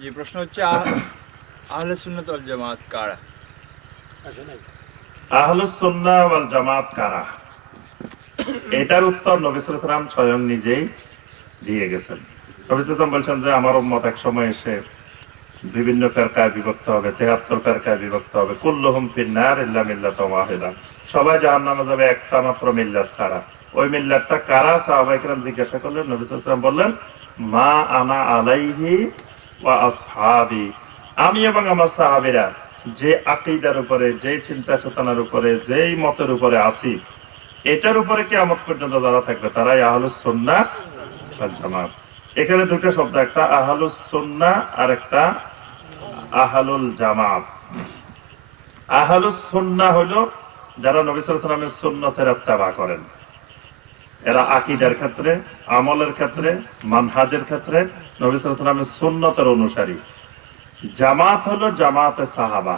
জি, প্রশ্ন হচ্ছে আহলে সুন্নাত ওয়াল জামাত কারা? আহলুস সুন্নাহ ওয়াল জামাত কারা? এটার উত্তর নবী সাল্লাল্লাহু আলাইহি ওয়াসাল্লাম স্বয়ং নিজেই দিয়ে গেছেন। নবী সাল্লাল্লাহু আলাইহি ওয়াসাল্লাম বলছেন যে আমার উম্মত এক সময় এসে বিভিন্ন ফিরকায় বিভক্ত হবে, 73 ফিরকায় বিভক্ত হবে, কুল্লুহুম ফিন্নার ইল্লা মিল্লাতান ওয়াহিদা, সবাই জাহান্নামে যাবে একটা মাত্র মিল্লাত ছাড়া। ওই মিল্লাতটা কারা? সাহাবায়ে কেরাম জিজ্ঞাসা করলেন। নবী সাল্লাল্লাহু আলাইহি ওয়াসাল্লাম বললেন, মা আনা আলাইহি ওয়া আসহাবি, আমি এবং আমার সাহাবীরা যে আকীদার উপরে, যে চিন্তা চেতনার উপরে, যেই মতের উপরে আছি, এটার উপরে কিয়ামত পর্যন্ত যারা থাকবে তারাই আহলুস সুন্নাহ ওয়াল জামাত। এখানে দুটো শব্দ, একটা আহলুস সুন্নাহ আর একটা আহলুল জামাত। আহলুস সুন্নাহ হলো যারা নবী সাল্লাল্লাহু আলাইহি ওয়াসাল্লামের সুন্নতের ইত্তেবা করেন। এরা আকীদার ক্ষেত্রে, আমলের ক্ষেত্রে, মানহাজের ক্ষেত্রে নবী সাল্লাল্লাহু আলাইহি ওয়াসাল্লামের সুন্নতের অনুসারী। জামাত হলো জামাতে সাহাবা,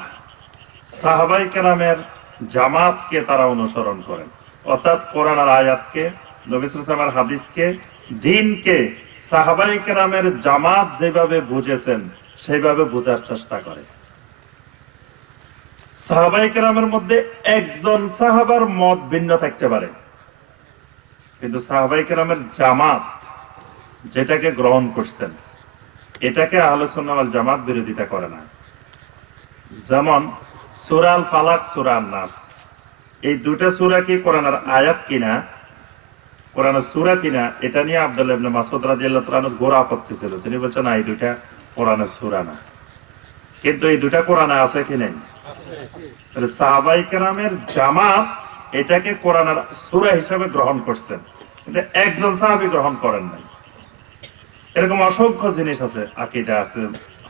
সাহাবাই কেরামের জামাতকে তারা অনুসরণ করেন। অর্থাৎ কোরআন আর আয়াতকে, নবী সাল্লাল্লাহু আলাইহি ওয়াসাল্লামের হাদিসকে, দ্বীনকে সাহাবাই কেরামের জামাত যেভাবে বুঝেছেন সেইভাবে বোঝার চেষ্টা করে। সাহাবাই কেরামের মধ্যে একজন সাহাবার মত ভিন্ন থাকতে পারে, কিন্তু সাহাবাই কেরামের জামাত যেটাকে গ্রহণ করছেন এটাকে আহলুস সুন্নাহ ওয়াল জামাত বিরোধিতা করে না। যেমন সূরা আল ফালাক, সূরা আন নাস, এই দুটা সূরা কি কোরআনের আয়াত কিনা, কোরআনের সূরা কিনা, এটা নিয়ে আব্দুল্লাহ ইবনে মাসউদ রাদিয়াল্লাহু তাআলা আনহু গোরা করতেছিল। তিনি বলছেন না, এই দুটা কোরআনের সূরা না। কিন্তু এই দুটা কোরআনে আছে কি নেই? তাহলে সাহাবাই কেরামের জামাত এটাকে কোরআনের সূরা হিসেবে গ্রহণ করছেন, কিন্তু একজন সাহাবী গ্রহণ করেন নাই। এরকম অসংখ্য জিনিস আছে, আকীদা আছে,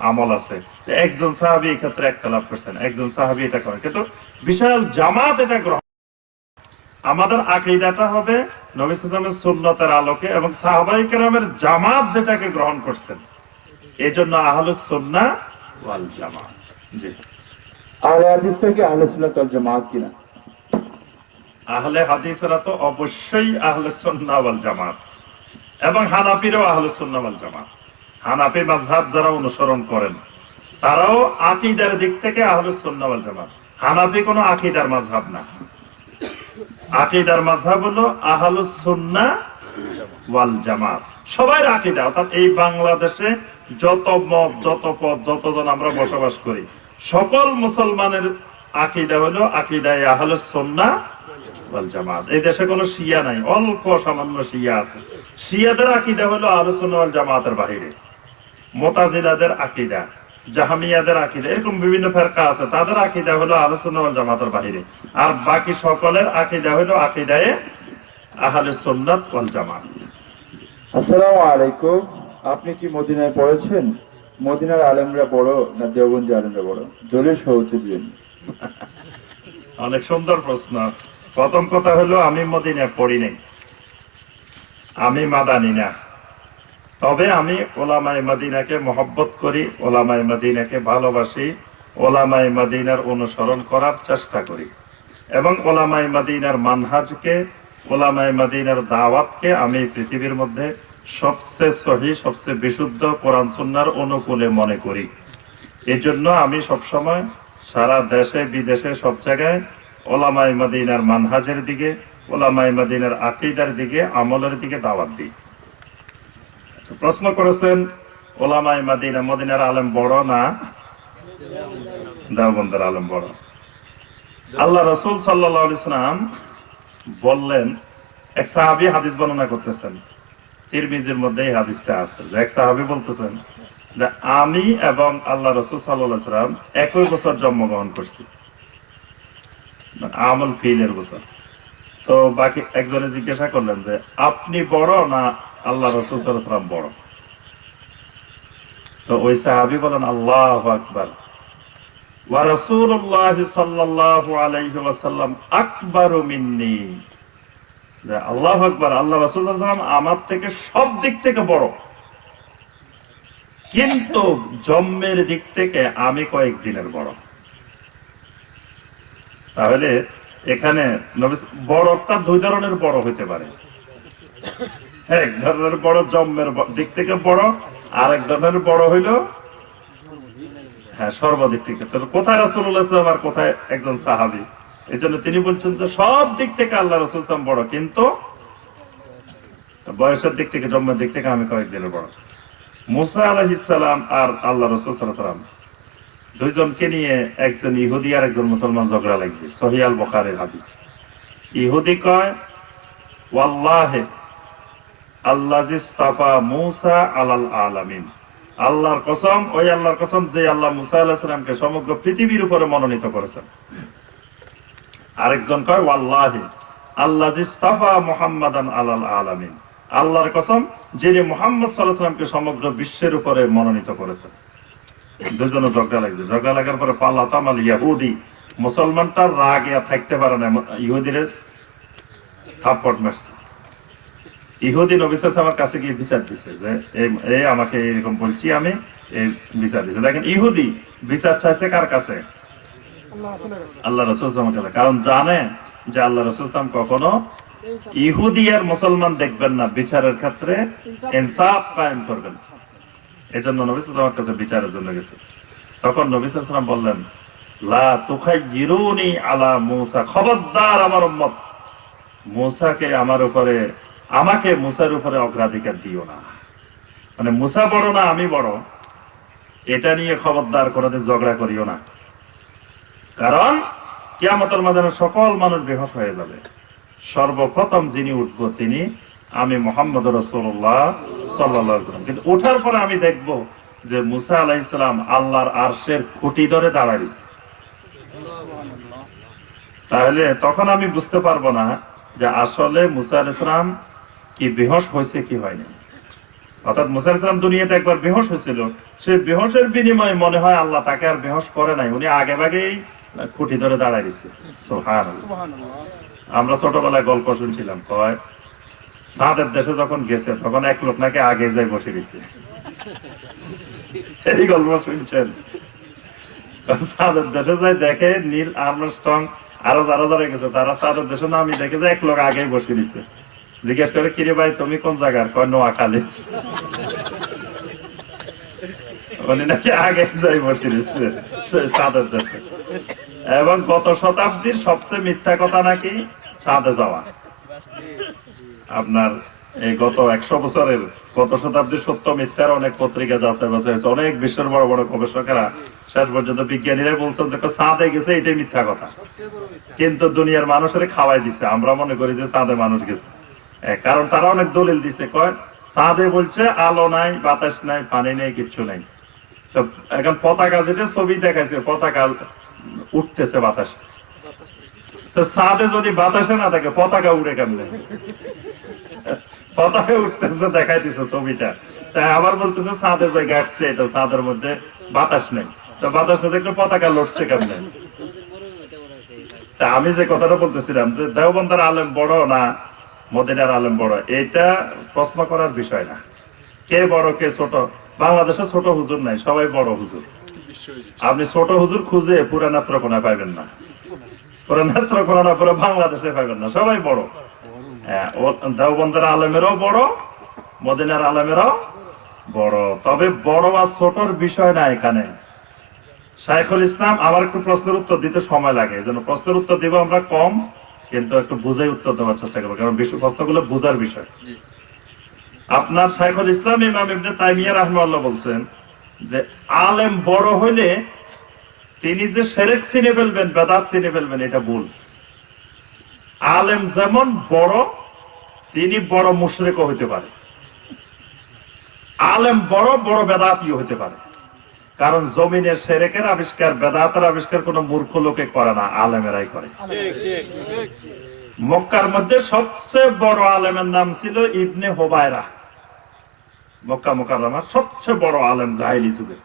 আমল আছে, একজন সাহাবী এই ক্ষেত্রে একতলাপ করছেন, একজন সাহাবী এটা করেন, কিন্তু বিশাল জামাত এটা গ্রহণ। আমাদের আকীদাটা হবে নবী সাল্লাল্লাহু আলাইহি ওয়াসাল্লামের সুন্নতের আলোকে এবং সাহাবায়ে কেরামের জামাত যেটাকে গ্রহণ করছেন, এজন্য আহলুস সুন্নাহ ওয়াল জামাত। জি, আহলে হাদিসরা কি আহলে সুন্নাত ওয়াল জামাত কিনা? আহলে হাদিসরা তো অবশ্যই আহলে সুন্নাহ ওয়াল জামাত, এবং হানাফিরাও আহলে সুন্নাহ ওয়াল জামাত। হানাফি মাযহাব যারা অনুসরণ করেন তারাও আকীদার দিক থেকে আহলে সুন্নাহ ওয়াল জামাত। হানাফি কোনো আকীদার মাযহাব না, আকীদার মাযহাব হলো আহলুস সুন্নাহ ওয়াল জামাত। সবার আকীদা, অর্থাৎ এই বাংলাদেশে যত মত, যত পথ, যতজন আমরা বসবাস করি, সকল মুসলমানের আকীদা হলো আকীদায়ে আহলুস সুন্নাহ ওয়াল জামাত। এই দেশে কোনো শিয়া নাই, অল্প সামান্য শিয়া আছে। শিয়াদের আকীদা হলো আহলুস সুন্নাহ ওয়াল জামাতের বাইরে। মুতাজিলাদের আকীদা, জাহমিয়াদের আকীদা, এরকম বিভিন্ন ফিরকা আছে, তাদের আকীদা হলো আহলুস সুন্নাহ ওয়াল জামাতের বাইরে। আর বাকি সকলের আকীদা হলো আকীদায়ে আহলুস সুন্নাহ ওয়াল জামাত। আসসালামু আলাইকুম। আপনি কি মদিনায় পড়েছেন? মদিনার আলেমরা বড় না দেওবন্দি আলেমরা বড়? দলিল সহ উত্তর দিন। অনেক সুন্দর প্রশ্ন। প্রথম কথা হলো আমি মদিনায় পড়ি নাই, আমি মাদানী না। তবে আমি ওলামায়ে মদিনাকে মহব্বত করি, ওলামায়ে মদিনাকে ভালোবাসি, ওলামায়ে মদিনার অনুসরণ করার চেষ্টা করি, এবং ওলামায়ে মদিনার মানহাজকে, ওলামায়ে মদিনার দাওয়াতকে আমি পৃথিবীর মধ্যে সবচেয়ে সহিহ, সবচেয়ে বিশুদ্ধ কোরআন সুন্নাহর অনুকূলে মনে করি। এজন্য আমি সবসময় সারা দেশে বিদেশে সব জায়গায় ওলামায়ে মদিনার মানহাজের দিকে, ওলামায়ে মদিনার আকীদার দিকে, আমলের দিকে দাওয়াত দিই। প্রশ্ন করেছেন ওলামায়ে মদিনা, মদিনার আলেম বড় না দেওবন্দের আলেম বড়? আল্লাহ রাসূল সাল্লাল্লাহু আলাইহি ওয়াসাল্লাম বললেন, এক সাহাবী হাদিস বর্ণনা করতেছেন, তিরমিজির মধ্যে এই হাদিসটা আছে, যে এক সাহাবী বলতেছেন যে আমি এবং আল্লাহ রাসূল সাল্লাল্লাহু আলাইহি ওয়াসাল্লাম একই বছর জন্মগ্রহণ করছি, আমল ফিলের বছর। তো বাকি একজনে জিজ্ঞাসা করলেন যে আপনি বড় না আল্লাহ রাসূল সাল্লাল্লাহু আলাইহি ওয়াসাল্লাম বড়? তো ওই সাহাবী বলেন, আল্লাহু আকবার, ওয়া রাসূলুল্লাহ সাল্লাল্লাহু আলাইহি ওয়াসাল্লাম আকবারু মিন্নি, যে আল্লাহু আকবার, আল্লাহ রাসূল সাল্লাল্লাহু আলাইহি ওয়াসাল্লাম আমার থেকে সব দিক থেকে বড়, কিন্তু জন্মের দিক থেকে আমি কয়েকদিনের বড়। তাহলে এখানে বড়টা দুই ধরনের বড় হইতে পারে। এক ধরনের বড় জন্মের দিক থেকে বড়, আর এক ধরনের বড় হইল হ্যাঁ, সর্বাধিক থেকে। তো কোথায় রাসূলুল্লাহ সাল্লাল্লাহু আলাইহি ওয়াসাল্লাম আর কোথায় একজন সাহাবী? এই জন্য তিনি বলছেন যে সব দিক থেকে আল্লাহ রাসূল সাল্লাল্লাহু আলাইহি ওয়াসাল্লাম বড়, কিন্তু বয়সের দিক থেকে, জন্মের দিক থেকে আমি কয়েকদিনের বড়। মুসা আলাইহিস সালাম আর আল্লাহ রাসূল সাল্লাল্লাহু আলাইহি ওয়াসাল্লাম দুইজনকে নিয়ে একজন ইহুদি আর একজন মুসলমান ঝগড়া লাগছে। সহিহ আল বুখারীর হাদিস। ইহুদি কয়, ওয়াল্লাহি আল্লাযী ইসতাফা মূসা আলাল আলামিন, আল্লাহর কসম, ওই আল্লাহর কসম যে আল্লাহ মুসা আলাইহিস সালামকে সমগ্র পৃথিবীর উপরে মনোনীত করেছেন। আরেকজন কয়, ওয়াল্লাহি আল্লাযী ইসতাফা মুহাম্মাদান আলাল আলামিন, আল্লাহর কসম যিনি মুহাম্মদ সাল্লাল্লাহু আলাইহি সাল্লামকে সমগ্র বিশ্বের উপরে মনোনীত করেছেন। দুজনে ঝগড়া লাগছে। ঝগড়া লাগার পরে পাল্লাতামাল ইহুদি, মুসলমানটা রাগে আর থাকতে পারে না, ইহুদির থাপ্পড় মারছে। ইহুদি নবী সাল্লাল্লাহু আলাইহি ওয়াসাল্লামের কাছে গিয়ে বিচার দিছে যে এই আমাকে এরকম বলছি, আমি এই বিচার দিছে। দেখেন, ইহুদি বিচার চাইছে কার কাছে? আল্লাহ রাসূল সাল্লাল্লাহু আলাইহি ওয়াসাল্লাম। কারণ জানে যে আল্লাহ রাসূল সাল্লাল্লাহু আলাইহি ওয়াসাল্লাম কখনো ইহুদি আর মুসলমান দেখবেন না, বিচারের ক্ষেত্রে ইনসাফ কায়েম করবেন। এজন্য নবী সাল্লাল্লাহু আলাইহি ওয়াসাল্লাম কাছে বিচারের জন্য গেছে। তখন নবী সাল্লাল্লাহু আলাইহি ওয়াসাল্লাম বললেন, লা তুখাইয়িরুনি আলা মূসা, খবরদার আমার উম্মত মূসাকে আমাকে মূসার উপরে অগ্রাধিকার দিও না। মানে মূসা বড় না আমি বড়, এটা নিয়ে খবরদার কোনোদিন ঝগড়া করিও না। কারণ কিয়ামতের ময়দানে সকল মানুষ বেহুশ হয়ে যাবে। সর্বপ্রথম যিনি উঠবো তিনি আমি মুহাম্মদ রাসূলুল্লাহ সাল্লাল্লাহু আলাইহি ওয়াসাল্লাম। কিন্তু ওঠার পরে আমি দেখব যে মুসা আলাইহিস সালাম আল্লাহর আরশের খুঁটি ধরে দাঁড়াইছে। তাহলে তখন আমি বুঝতে পারবো না যে আসলে মুসা আলাইহিস সালাম কি বেহুশ হয়েছে কি হয়নি। অর্থাৎ মুসা আলাইহিস সালাম দুনিয়াতে একবার বেহুশ হয়েছিল, সে বেহুশের বিনিময়ে মনে হয় আল্লাহ তাকে আর বেহুশ করে নাই, উনি আগে ভাগেই খুঁটি ধরে দাঁড়াইছে। সুবহানাল্লাহ। আমরা ছোটবেলায় গল্প শুনছিলাম, কয় সাদের দেশে যখন গেছে তখন এক লোক নাকি আগে যায় বসে গেছে। এই গল্প শুনছেন? সাদের দেশে যাই দেখে নীল আর্মস্ট্রং আরো যারা যারা গেছে তারা সাদের দেশে নামি দেখে যে এক লোক আগেই বসে দিচ্ছে। জিজ্ঞেস করে, কিরে ভাই তুমি কোন জায়গার? কয় নোয়াখালী। উনি নাকি আগে যাই বসে দিচ্ছে সাদের দেশে। এবং গত শতাব্দীর সবচেয়ে মিথ্যা কথা নাকি চাঁদে যাওয়া। আপনার এই গত 100 বছরের, গত শতাব্দীর সত্য মিথ্যার অনেক পত্রিকা যাচাই বাছাই হয়েছে, অনেক বিশ্বের বড় বড় গবেষকেরা শেষ পর্যন্ত বিজ্ঞানীরা বলছেন যে চাঁদে গেছে, এটাই মিথ্যা কথা। কিন্তু দুনিয়ার মানুষের খাওয়াই দিছে, আমরা মনে করি যে চাঁদে মানুষ গেছে। কারণ তারা অনেক দলিল দিছে, কয় চাঁদে বলছে আলো নাই, বাতাস নাই, পানি নেই, কিচ্ছু নাই। তো এখন পতাকা যেটা ছবি দেখাইছে, পতাকা উঠতেছে বাতাসে। তো চাঁদে যদি বাতাসে না থাকে পতাকা উড়ে কেমনে? পতাকা উঠতেছে দেখাই দিছে ছবিটা। তাই আবার বলতেছে চাঁদে যে গাছছে, এটা চাঁদের মধ্যে বাতাস নেই, তো বাতাস না দেখলে পতাকা লড়ছে কেমনে? তা আমি যে কথাটা বলতেছিলাম যে দেওবন্দের আলেম বড় না মদিনার আলেম বড়, এটা প্রশ্ন করার বিষয় না। কে বড় কে ছোট, বাংলাদেশে ছোট হুজুর নাই, সবাই বড় হুজুর। আপনি ছোট হুজুর খুঁজে পুরা নেত্রকোনা পাইবেন না, পুরা নেত্রকোনা না পুরো বাংলাদেশে পাইবেন না, সবাই বড়। দেওবন্দের আলেমেরও বড়, মদিনার আলেমেরও বড়। তবে বড় আর ছোটর বিষয় না এখানে। শাইখুল ইসলাম, আমার একটু প্রশ্নের উত্তর দিতে সময় লাগে, এই জন্য প্রশ্নের উত্তর দিব আমরা কম, কিন্তু একটু বুঝে উত্তর দেওয়ার চেষ্টা করবো, কারণ প্রশ্নগুলো বুঝার বিষয়। আপনার শাইখুল ইসলাম ইমাম ইবনে তাইমিয়া রাহিমাহুল্লাহ বলছেন যে আলেম বড় হইলে তিনি যে শিরক চিনে ফেলবেন, বেদাত চিনে ফেলবেন, এটা ভুল। আলেম যেমন বড়, তিনি বড় মুশরিকও হইতে পারে। আলেম বড় বড় বেদাতিও হইতে পারে। কারণ জমিনে শিরকের আবিষ্কার, বেদাতের আবিষ্কার কোন মূর্খ লোকে করে না, আলেমেরাই করে। মক্কার মধ্যে সবচেয়ে বড় আলেমের নাম ছিল ইবনে হুবায়রা। মক্কা মুকাররমার সবচেয়ে বড় আলেম জাহেলি যুগে।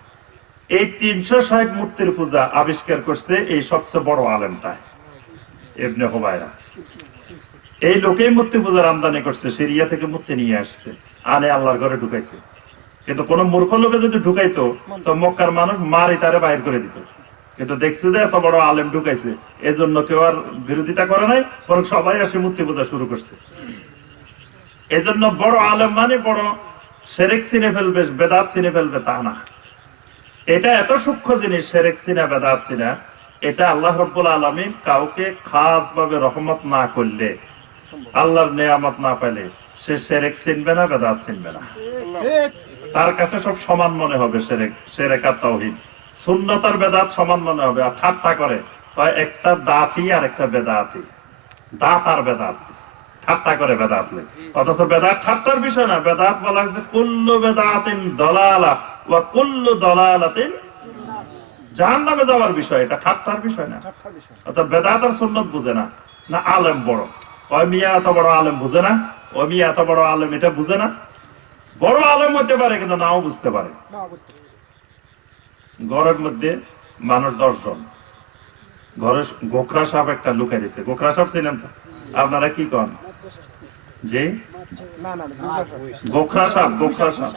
এই 360 মূর্তির পূজা আবিষ্কার করছে এই সবচেয়ে বড় আলেমটা, ইবনে হুবায়রা। এই লোকেই মূর্তি পূজার আমদানি করছে, সিরিয়া থেকে মূর্তি নিয়ে আসছে, আনে আল্লাহর ঘরে ঢুকাইছে। কিন্তু কোন মূর্খ লোকে যদি ঢুকাইতো তো মক্কার মানুষ মারি তারে বাইর করে দিত। কিন্তু দেখছে যে এত বড় আলেম ঢুকাইছে, এজন্য কেউ আর বিরোধিতা করে নাই, বরং সবাই আসে মূর্তি পূজা শুরু করছে। এজন্য বড় আলেম মানে বড় শিরক চিনে ফেলবে, বেদাত চিনে ফেলবে তা না। এটা এত সূক্ষ্ম জিনিস, শিরক চিনা বেদাত চিনা। এটা আল্লাহ রাব্বুল আলামিন কাউকে খাস ভাবে রহমত না করলে, আল্লাহর নেয়ামত না পেলে সে শিরক চিনবে না, বেদাত চিনবে না। তার কাছে সব সমান মনে হবে। শিরক আর তাওহীদ, সুন্নাত আর বেদাত সমান মনে হবে। আর ঠাট্টা করে একটা দাতি আর একটা বেদাতি, দাত আর বেদাত, ঠাট্টা করে বেদাত। অথচ বেদাত ঠাট্টার বিষয় না। বেদাত বলা হয়েছে কুল্লু বেদাতিন দলালা ওয়া কুল্লু দলালাতিন জাহান্নামে যাওয়ার বিষয়। এটা ঠাট্টার বিষয় না। অর্থাৎ বেদাত আর সুন্নাত বুঝে না। না আলেম বড়, ওই মিয়া এত বড় আলেম বুঝে না, ওই মিয়া এত বড় আলেম এটা বুঝে না। বড় আলেম হতে পারে কিন্তু নাও বুঝতে পারে। ঘরের মধ্যে মানুষ 10 জন, ঘরে গোখরা সাপ একটা লুকাই দিচ্ছে। গোখরা সাপ ছিলেন তো আপনারা কি কন? যে গোখরা সাপ, গোখরা সাপ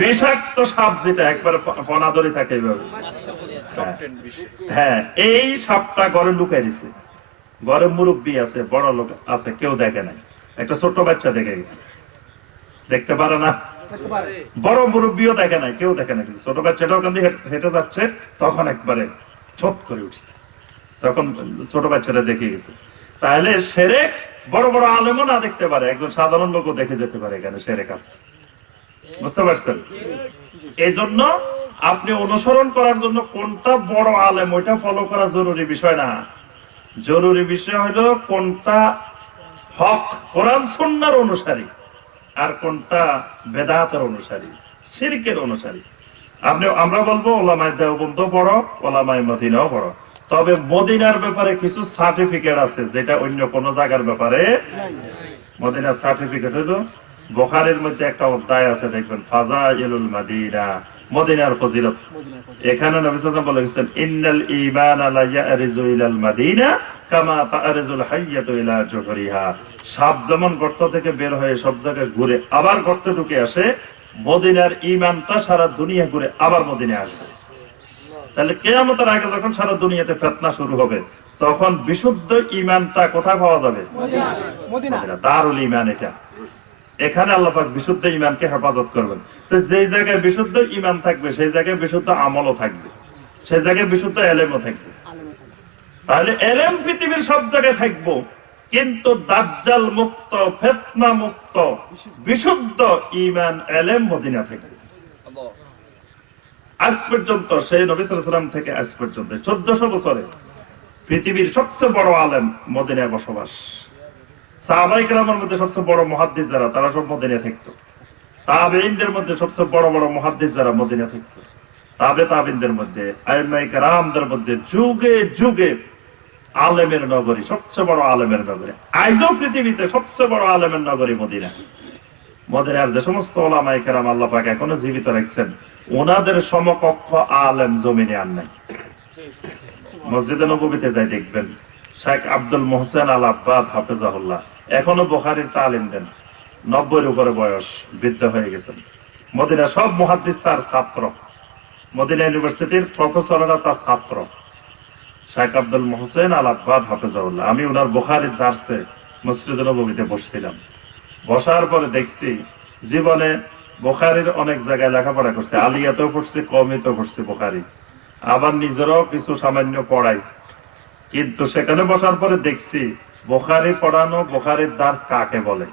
বিষাক্ত সাপ, যেটা একবার ফনাদরি থাকে এইভাবে। হ্যাঁ, এই সাপটা ঘরে লুকাই দিছে। ঘরে মুরব্বী আছে, বড় লোক আছে, কেউ দেখে নাই। একটা ছোট্ট বাচ্চা দেখে গেছে, দেখতে পারে না। বড় মুরব্বীও দেখে নাই, কেউ দেখে না, কিন্তু ছোট বাচ্চাটা ওখান দিয়ে হেঁটে যাচ্ছে, তখন একবারে ছোট করে উঠছে, তখন ছোট বাচ্চাটা দেখে গেছে। তাহলে শিরক বড় বড় আলেমও না দেখতে পারে, একজন সাধারণ লোকও দেখে যেতে পারে এখানে শিরক আছে। বুঝতে পারছেন? এই জন্য আপনি অনুসরণ করার জন্য কোনটা বড় আলেম ওইটা ফলো করা জরুরি বিষয় না। জরুরি বিষয় হলো কোনটা হক কোরআন সুন্নাহর অনুসারী আর কোনটা বেদাতের অনুসারী, শিরকের অনুসারী। আমরা বলবো ওলামায়ে দেওবন্দ বড়, ওলামায়ে মদিনাও বড়। তবে মদিনার ব্যাপারে কিছু সার্টিফিকেট আছে যেটা অন্য কোন জায়গার ব্যাপারে মদিনার সার্টিফিকেট হলো বুখারীর মধ্যে একটা অধ্যায় আছে, দেখবেন ফাজাইলুল মাদিনা, মদিনার ফজিলত। এখানে নবী সাল্লাল্লাহু আলাইহি ওয়াসাল্লাম বলেছেন ইন্নাল ঈমানা লা ইয়ারিজু ইলাল মাদিনা কামা তারিজুল হাইয়াতু ইলা জুহরিহা। সাপ যেমন গর্ত থেকে বের হয়ে সব জায়গায় ঘুরে আবার গর্তে ঢুকে আসে, মদিনার ঈমানটা সারা দুনিয়া ঘুরে আবার মদিনায় আসবে। তাহলে কিয়ামতের আগে যখন সারা দুনিয়াতে ফিতনা শুরু হবে, তখন বিশুদ্ধ ঈমানটা কোথায় পাওয়া যাবে? মদিনা, দারুল ঈমান। এটা এখানে আল্লাহ পাক বিশুদ্ধ ঈমানকে হেফাজত করবেন। তো যেই জায়গায় বিশুদ্ধ ঈমান থাকবে সেই জায়গায় বিশুদ্ধ আমলও থাকবে, সেই জায়গায় বিশুদ্ধ ইলমও থাকবে। তাহলে ইলম পৃথিবীর সব জায়গায় থাকবো, কিন্তু দাজ্জাল মুক্ত, ফিতনা মুক্ত, বিশুদ্ধ ঈমান ইলম মদিনা থাকবে। আজ পর্যন্ত সেই নবী সাল্লাল্লাহু আলাইহি ওয়াসাল্লাম থেকে আজ পর্যন্ত 1400 বছরে পৃথিবীর সবচেয়ে বড় আলেম মদিনায় বসবাস। সাহাবায়ে কেরামের মধ্যে সবচেয়ে বড় মুহাদ্দিস যারা, তারা সব মদিনায় থাকতো। তাবেঈনদের মধ্যে সবচেয়ে বড় বড় মুহাদ্দিস যারা মদিনায় থাকতো। তাবেঈনদের মধ্যে, আইম্মায়ে কেরামদের মধ্যে যুগে যুগে আলেমের নগরী, সবচেয়ে বড় আলেমের নগরী। আজও পৃথিবীতে সবচেয়ে বড় আলেমের নগরী মদিনা। মদিনার যে সমস্ত উলামায়ে কেরাম আল্লাহ পাক এখনো জীবিত রাখছেন, ওনাদের সমকক্ষ আলেম জমিনে আর নাই। মসজিদে নববীতে যাই দেখবেন শেখ আব্দুল মোহসেন আল আব্বাদ হাফেজাহুল্লাহ এখনো বুখারীর তালিম দেন। 90-এর উপরে বয়স, বৃদ্ধ হয়ে গেছেন। মদিনা সব মুহাদ্দিস তার ছাত্র, মদিনা ইউনিভার্সিটির প্রফেসররা তার ছাত্র। শেখ আব্দুল মোহসেন আল আব্বাদ হাফেজাহুল্লাহ, আমি ওনার বুখারীর দার্সে মসজিদে নববীতে বসছিলাম। বসার পরে দেখছি জীবনে বুখারীর অনেক জায়গায় লেখাপড়া করছে, আলিয়াতেও পড়ছে, কওমিতেও পড়ছে বুখারী, আবার নিজেরও কিছু সামান্য পড়াই। কিন্তু সেখানে বসার পরে দেখছি বুখারী পড়ানো, বুখারীর দার্স কাকে বলে,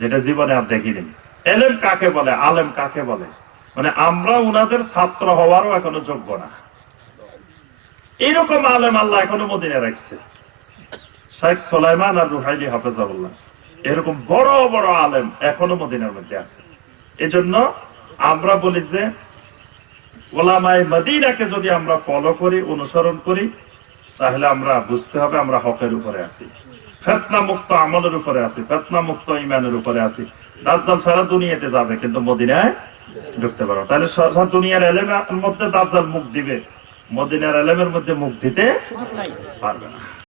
যেটা জীবনে আর দেখিনি। ইলম কাকে বলে, আলেম কাকে বলে, মানে আমরা উনাদের ছাত্র হওয়ারও এখনো যোগ্য না। এরকম আলেম আল্লাহ এখনো মদিনায় রাখছে। শেখ সুলাইমান আর রুহাইলি হাফেজাহুল্লাহ, এরকম বড় বড় আলেম এখনো মদিনার মধ্যে আছে। এজন্য আমরা বলি যে উলামায়ে মদিনাকে যদি আমরা ফলো করি, অনুসরণ করি, তাহলে আমরা বুঝতে হবে আমরা হকের উপরে আছি, ফিতনা মুক্ত আমলের উপরে আছি, ফিতনা মুক্ত ঈমানের উপরে আছি। দাজ্জাল সারা দুনিয়াতে যাবে কিন্তু মদিনায় ঢুকতে পারবে। তাহলে সারা দুনিয়ার ইলমের মধ্যে দাজ্জাল মুখ দিবে, মদিনার ইলমের মধ্যে মুখ দিতে পারবে না।